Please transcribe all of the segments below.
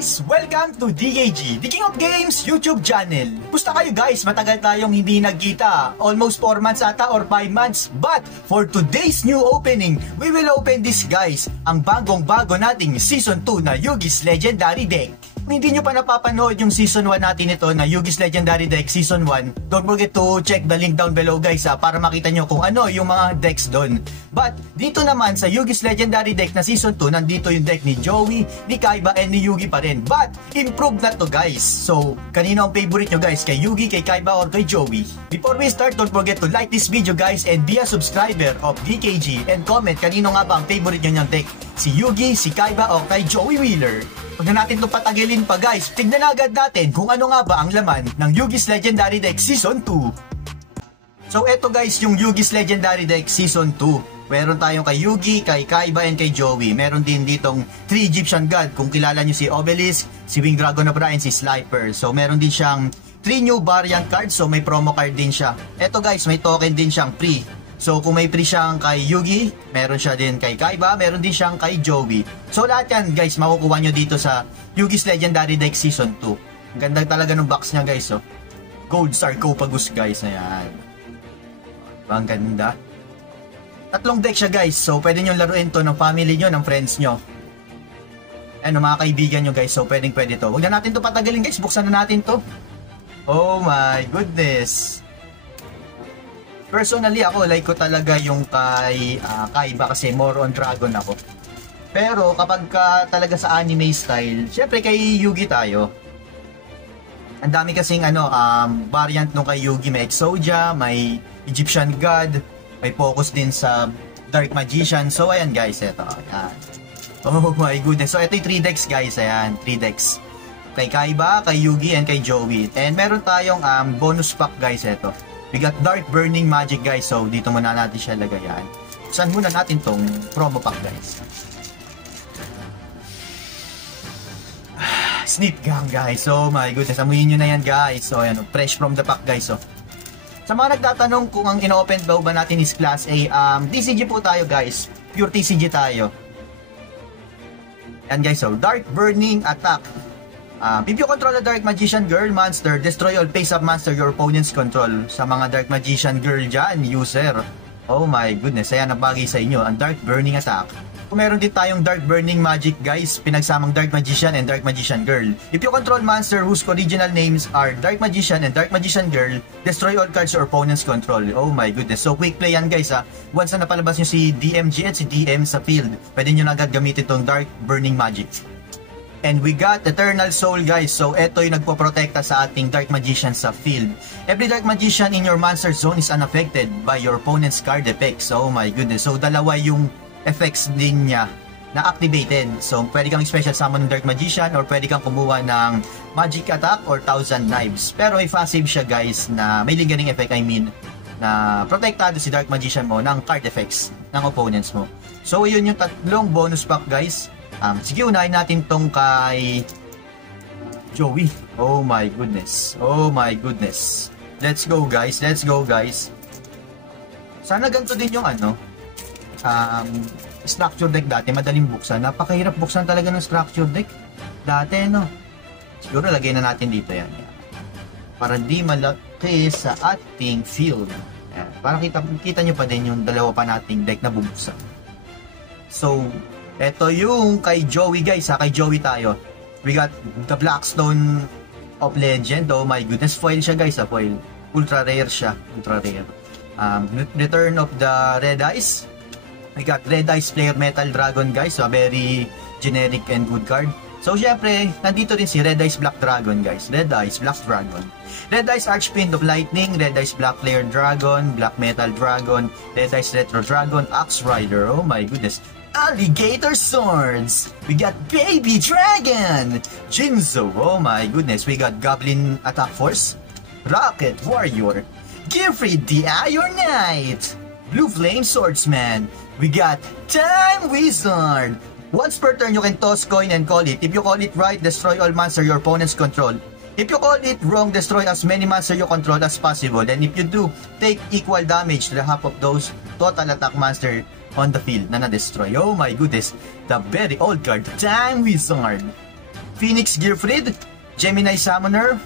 guys! Welcome to DKG, The King of Games YouTube channel. Pusta kayo guys? Matagal tayong hindi nagkita. Almost 4 months ata or 5 months. But for today's new opening, we will open this guys, ang bagong-bago nating Season 2 na Yugi's Legendary Deck. Kung hindi nyo pa napapanood yung Season 1 natin ito na Yugi's Legendary Deck Season 1, don't forget to check the link down below guys para makita nyo kung ano yung mga decks doon. But dito naman sa Yugi's Legendary Deck na Season 2, nandito yung deck ni Joey, ni Kaiba, and ni Yugi pa rin. But improved na to guys. So kanino ang favorite nyo guys? Kay Yugi, kay Kaiba, or kay Joey? Before we start, don't forget to like this video guys and be a subscriber of DKG and comment kanino nga ba ang favorite nyo niyang deck? Si Yugi, si Kaiba, o kay Joey Wheeler? Huwag na natin itong patagilin pa guys. Tignan na agad natin kung ano nga ba ang laman ng Yugi's Legendary Deck Season 2. So eto guys yung Yugi's Legendary Deck Season 2. Meron tayong kay Yugi, kay Kaiba, and kay Joey. Meron din ditong 3 Egyptian God. Kung kilala nyo si Obelisk, si Wing Dragon of Ra, and si Slifer. So meron din siyang 3 new variant cards. So may promo card din siya. Eto guys, may token din siyang free. So kung may free siyang kay Yugi, meron siya din kay Kaiba, meron din siyang kay Joey. So lahat yan guys, makukuha nyo dito sa Yugi's Legendary Deck Season 2. Ang ganda talaga ng box niya guys. Oh. Gold Sarcophagus guys. Ayan. Ang ganda. 3 deck siya guys. So pwede nyo laruin to ng family nyo, ng friends nyo. Ano mga kaibigan nyo guys. So pwede to. Huwag na natin to patagalin guys. Buksan na natin to. Oh my goodness. Personally ako, like ko talaga yung kay Kaiba kasi more on dragon ako. Pero kapag talaga sa anime style, syempre kay Yugi tayo. Ang dami kasing variant nung kay Yugi. May Exodia, may Egyptian God, may focus din sa Dark Magician. So ayan guys, eto. Ayan. Oh my goodness. So ito yung 3 decks guys. Ayan, 3 decks. Kay Kaiba, kay Yugi, and kay Joey. And meron tayong bonus pack guys, eto. We got Dark Burning Magic guys. So dito muna natin siya lagayan. Saan muna natin tong promo pack guys. Snip Gang guys. Oh my goodness. Amuyin nyo na yan guys. So ayan, fresh from the pack guys. So sa mga nagtatanong kung ang ino-open ba natin is Class A, TCG po tayo guys. Pure TCG tayo. Yan guys. So Dark Burning Attack. If you control a Dark Magician Girl monster, destroy all face-up monster your opponents control. Sa mga Dark Magician Girl dyan, user. Oh my goodness, ayan ang bagay sa inyo, ang Dark Burning Attack. Kung meron din tayong Dark Burning Magic guys, pinagsamang Dark Magician and Dark Magician Girl. If you control monster whose original names are Dark Magician and Dark Magician Girl, destroy all cards your opponents control. Oh my goodness, so quick play yan guys ha. Once na napalabas nyo si DMG at si DM sa field, pwede nyo na agad gamitin itong Dark Burning Magic. And we got Eternal Soul guys. So ito yung nagpoprotekta sa ating Dark Magician sa field. Every Dark Magician in your monster zone is unaffected by your opponent's card effects. Oh my goodness. So dalawa yung effects din niya na activated. So pwede kang special summon ng Dark Magician or pwede kang kumuha ng Magic Attack or Thousand Knives. Pero may passive siya guys na may lingering effect, I mean, na protektado si Dark Magician mo ng card effects ng opponents mo. So yun yung 3 bonus pack guys. Sige, unahin natin tong kay Joey. Oh my goodness. Oh my goodness. Let's go guys. Let's go guys. Sana ganito din yung structure deck dati. Madaling buksan. Napakahirap buksan talaga ng structure deck dati, no? Siguro lagay na natin dito yan. Para di malaki sa ating field. Ayan. Para kita nyo pa din yung dalawa pa nating deck na bubuksan. So eto yung kay Joey guys ha, kay Joey tayo. We got the Blackstone of Legend. Oh my goodness, foil siya guys ha, foil. Ultra rare siya, ultra rare. Return of the Red Eyes. We got Red Eyes Player Metal Dragon guys, so a very generic and good card. So syempre, nandito rin si Red Eyes Black Dragon guys. Red Eyes Black Dragon. Red Eyes Archfiend of Lightning, Red Eyes Black Player Dragon, Black Metal Dragon, Red Eyes Retro Dragon, Axe Rider. Oh my goodness. Alligator Swords. We got Baby Dragon. Jinzo. Oh my goodness. We got Goblin Attack Force, Rocket Warrior, Gearfried the Iron Knight, Blue Flame Swordsman. We got Time Wizard. Once per turn you can toss coin and call it. If you call it right, destroy all monster your opponents control. If you call it wrong, destroy as many monster you control as possible. And if you do, take equal damage to the half of those total attack monster on the field na na-destroy. Oh my goodness, the very old card, Time Wizard. Phoenix Gearfried, Gemini Summoner,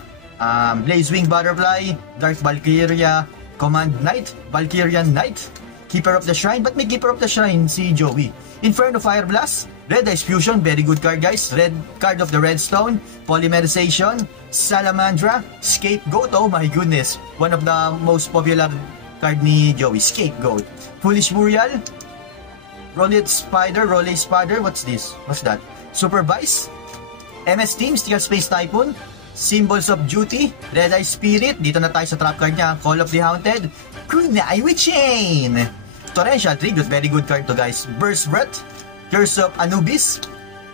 Blazewing Butterfly, Dark Valkyria, Command Knight, Valkyrian Knight, Keeper of the Shrine. Ba't may Keeper of the Shrine si Joey? Inferno Fire Blast, Red Ice Fusion, very good card guys. Red card of the Redstone, Polymerization, Salamandra, Scapegoat, oh my goodness. One of the most popular card ni Joey, Scapegoat. Foolish Burial, Rollet Spider, what's this? What's that? Supervise, MS Team, Steel Space Typhoon, Symbols of Duty, Red Eye Spirit, dito na tayo sa trap card niya, Call of the Haunted, Kunai with Chain, Torrential Tribute, very good card to guys, Burst Breath, Curse of Anubis,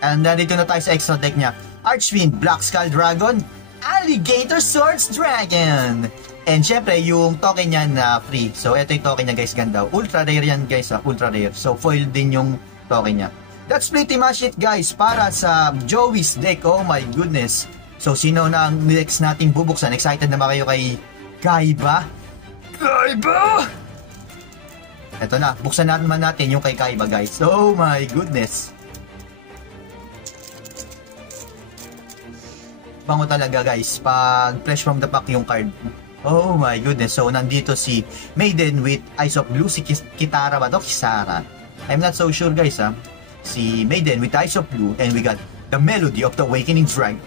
and dito na tayo sa extra deck niya, Archfiend, Black Skull Dragon, Alligator Swords Dragon, and syempre yung token niya na free, so ito yung token niya guys, ganda, ultra rare yan guys, ultra rare, so foil din yung token niya. That's pretty much it guys para sa Joey's deck, oh my goodness. So, sino na ang next nating bubuksan? Excited na ba kayo kay Kaiba? Kaiba! Ito na, buksan naman natin yung kay Kaiba, guys. Oh my goodness. Bango talaga, guys. Pag fresh from the pack yung card. Oh my goodness. So, nandito si Maiden with Eyes of Blue. Si Kitara ba to? Kisara. I'm not so sure, guys, ha. Si Maiden with Eyes of Blue. And we got the Melody of the Awakening Dragon.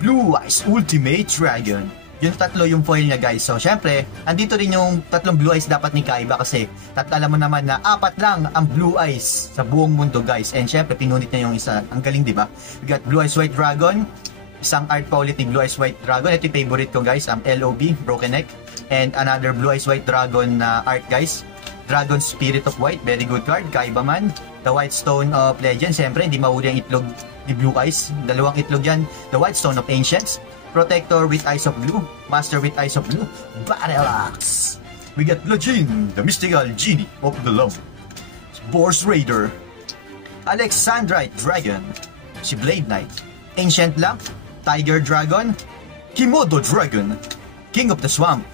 Blue Eyes Ultimate Dragon. Yung tatlo yung foil niya guys. So syempre, andito rin yung tatlong Blue Eyes dapat ni Kaiba kasi alam mo naman na 4 lang ang Blue Eyes sa buong mundo guys. And syempre, pinunit niya yung isa. Ang galing diba? We got Blue Eyes White Dragon. Isang art pa ulit ni Blue Eyes White Dragon. Ito yung favorite ko guys. Ang LOB, Broken Neck. And another Blue Eyes White Dragon na art guys. Dragon Spirit of White. Very good card. Kaiba man. The White Stone of Legend. Syempre, hindi mahuli ang itlog ni Blue Eyes. Dalawang itlog yan. The White Stone of Ancients. Protector with Eyes of Blue. Master with Eyes of Blue. Battle Axe. We got Lajin, the mystical genie of the lump. Boars Raider. Alexandrite Dragon. Si Blade Knight. Ancient Lamp. Tiger Dragon. Kimodo Dragon. King of the Swamp.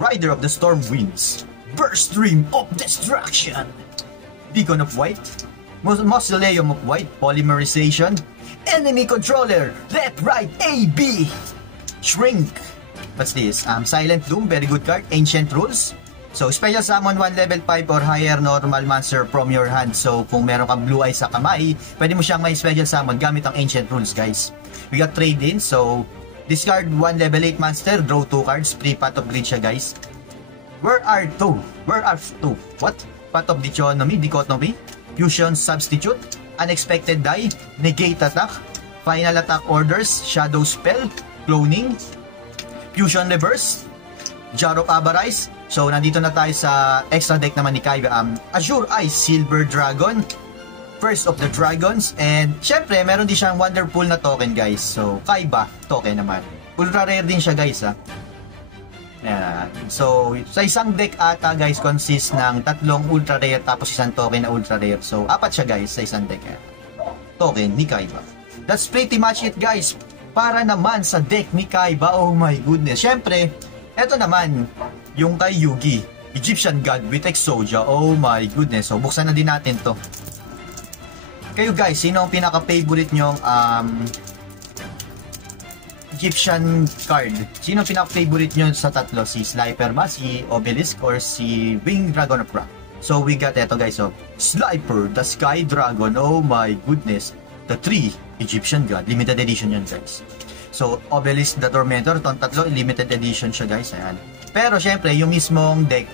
Rider of the Storm Winds. Burst Stream of Destruction. Beacon of White. Mausoleum of White, Polymerization, Enemy Controller, Left, Right, A, B, Shrink. What's this? Silent Doom, very good card, Ancient Rules. So, special summon 1 level 5 or higher normal monster from your hand. So, kung meron kang Blue Eyes sa kamay, pwede mo siyang may special summon gamit ang Ancient Rules, guys. We got trade-in, so, discard 1 level 8 monster, draw 2 cards, free Path of Greed siya, guys. Where are 2? What? Path of Dichotomy? Fusion Substitute, Unexpected Die, Negate Attack, Final Attack Orders, Shadow Spell, Cloning, Fusion Reverse, Jar of Avarice. So, nandito na tayo sa extra deck naman ni Kaiba. Azure Eyes, Silver Dragon, First of the Dragons, and syempre, meron din siyang Wonderful na token, guys. So, Kaiba, token naman. Ultra rare din siya, guys, ha. Yeah. So, sa isang deck ata guys consists ng 3 ultra rare tapos isang token na ultra rare. So, 4 siya guys sa isang deck. Token ni Kaiba. That's pretty much it guys. Para naman sa deck ni Kaiba. Oh my goodness. Syempre, eto naman yung kay Yugi. Egyptian God with Exodia. Oh my goodness. So, buksan na din natin to. Kayo guys, sino ang pinaka-favorite nyong Egyptian card? Sino pinaka-favorite nyo sa tatlo? Si Slifer ba? Si Obelisk? Or si Winged Dragon of Ra? So we got eto guys, oh. Slifer, the Sky Dragon. Oh my goodness. The 3 Egyptian God. Limited edition yun guys. So Obelisk the Tormentor. Itong tatlo, limited edition siya guys. Ayan. Pero syempre, yung mismong deck,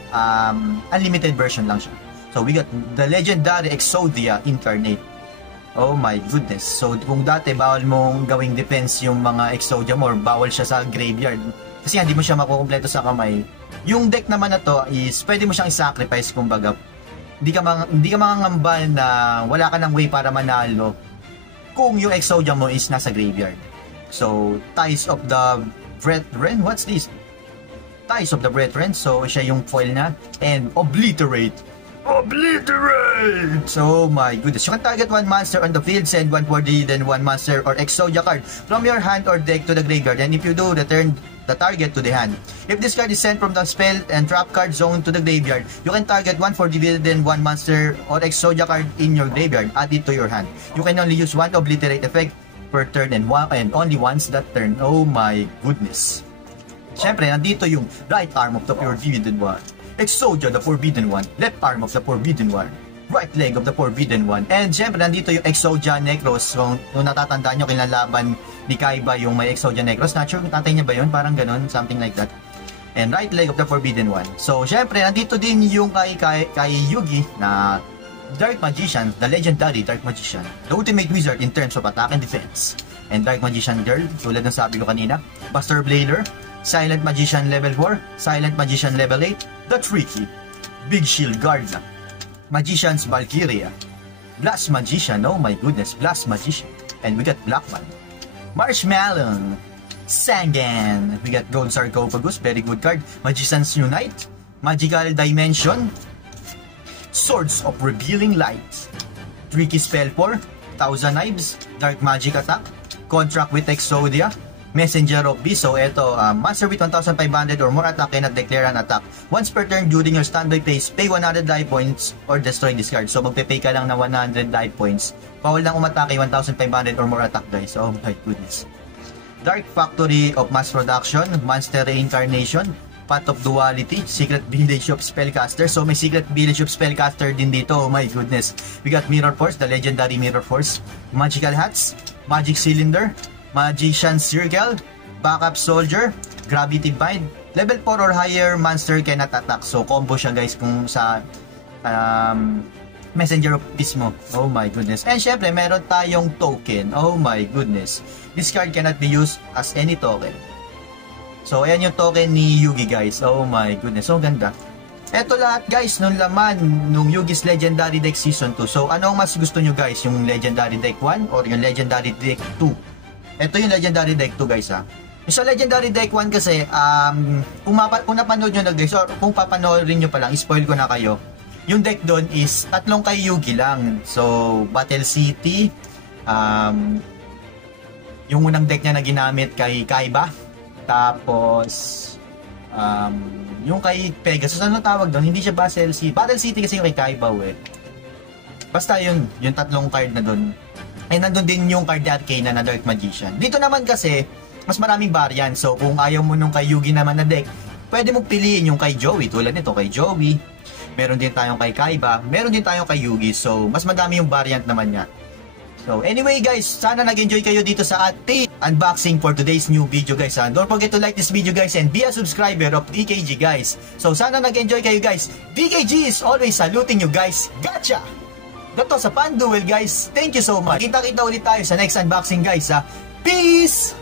unlimited version lang siya. So we got the legendary Exodia Incarnate. Oh my goodness. So kung dati bawal mong gawing defense yung mga Exodia mo or bawal siya sa graveyard kasi hindi mo siya makukumpleto sa kamay. Yung deck naman na to is pwede mo siyang i-sacrifice kumbaga. Hindi ka mangangamba na wala ka ng way para manalo kung yung Exodia mo is nasa graveyard. So Ties of the Brethren, what's this? Ties of the Brethren. So siya yung foil na. And Obliterate. So my goodness, you can target 1 monster on the field, send 1 4D, then 1 monster or Exodia card from your hand or deck to the graveyard, and if you do, return the target to the hand. If this card is sent from the spell and trap card zone to the graveyard, you can target 1 4D, then 1 monster or Exodia card in your graveyard, add it to your hand. You can only use 1 Obliterate effect per turn and only once that turn. Oh my goodness. Siyempre, nandito yung right arm of the Forbidden One, Exodia the Forbidden One, left arm of the Forbidden One, right leg of the Forbidden One, and siyempre, nandito yung Exodia Necros. So, kung natatandaan nyo, kinalaban ni Kaiba yung may Exodia Necros. Not sure kung tatay niya ba yun, parang ganun, something like that. And right leg of the Forbidden One. So, siyempre, nandito din yung kay Yugi na Dark Magician, the legendary Dark Magician, the ultimate wizard in terms of attack and defense. And Dark Magician Girl, tulad ng sabi ko kanina, Buster Blader, Silent Magician level 4, Silent Magician level 8, the Tricky, Big Shield Guard, Magician's Valkyria, Blast Magician, oh my goodness, Blast Magician, and we got Blackman, Marshmallow, Sangan, we got Gold Sarcophagus, very good card, Magician's Unite, Magical Dimension, Swords of Revealing Light, Tricky Spell 4, Thousand Knives, Dark Magic Attack, Contract with Exodia, Messenger of Beast. So ito, monster with 1,500 or more attack cannot declare an attack. Once per turn during your standby phase, pay 100 life points or destroy this card. So magpe-pay ka lang ng 100 life points. Bawal lang umatake 1,500 or more attack, guys. Oh my goodness. Dark Factory of Mass Production, Monster Reincarnation, Path of Duality, Secret Village of Spellcaster. So may Secret Village of Spellcaster din dito. Oh my goodness. We got Mirror Force, the legendary Mirror Force, Magical Hats, Magic Cylinder, Magician Circle, Backup Soldier, Gravity Bind. Level 4 or higher monster cannot attack. So combo siya, guys, kung sa Messenger of Beast mo. Oh my goodness. And syempre, meron tayong token. Oh my goodness. This card cannot be used as any token. So ayan yung token ni Yugi, guys. Oh my goodness. So ganda. Eto lahat, guys, nung laman nung Yugi's Legendary Deck Season 2. So ano ang mas gusto nyo, guys? Yung Legendary Deck 1 or yung Legendary Deck 2? Ito yung Legendary Deck 2, guys, ha. Yung sa Legendary Deck 1 kasi, kung napanood nyo na, guys, or kung papanoorin nyo pa lang, spoil ko na kayo. Yung deck doon is tatlong kay Yugi lang. So, Battle City, yung unang deck niya na ginamit kay Kaiba, tapos yung kay Pegasus, ano tawag doon? Hindi siya Battle City. Battle City kasi yung kay Kaiba, Basta yun, yung tatlong card na doon. Ay, nandun din yung card ni Arcana na Dark Magician. Dito naman kasi, mas maraming variant. So, kung ayaw mo nung kay Yugi naman na deck, pwede mo piliin yung kay Joey. Tulad nito, kay Joey. Meron din tayong kay Kaiba. Meron din tayong kay Yugi. So, mas madami yung variant naman niya. So, anyway, guys, sana nag-enjoy kayo dito sa ating unboxing for today's new video, guys. Don't forget to like this video, guys, and be a subscriber of DKG, guys. So, sana nag-enjoy kayo, guys. DKG is always saluting you, guys. Gotcha! Dato sa Panduel, guys. Thank you so much. Kita-kita ulit tayo sa next unboxing, guys. Peace!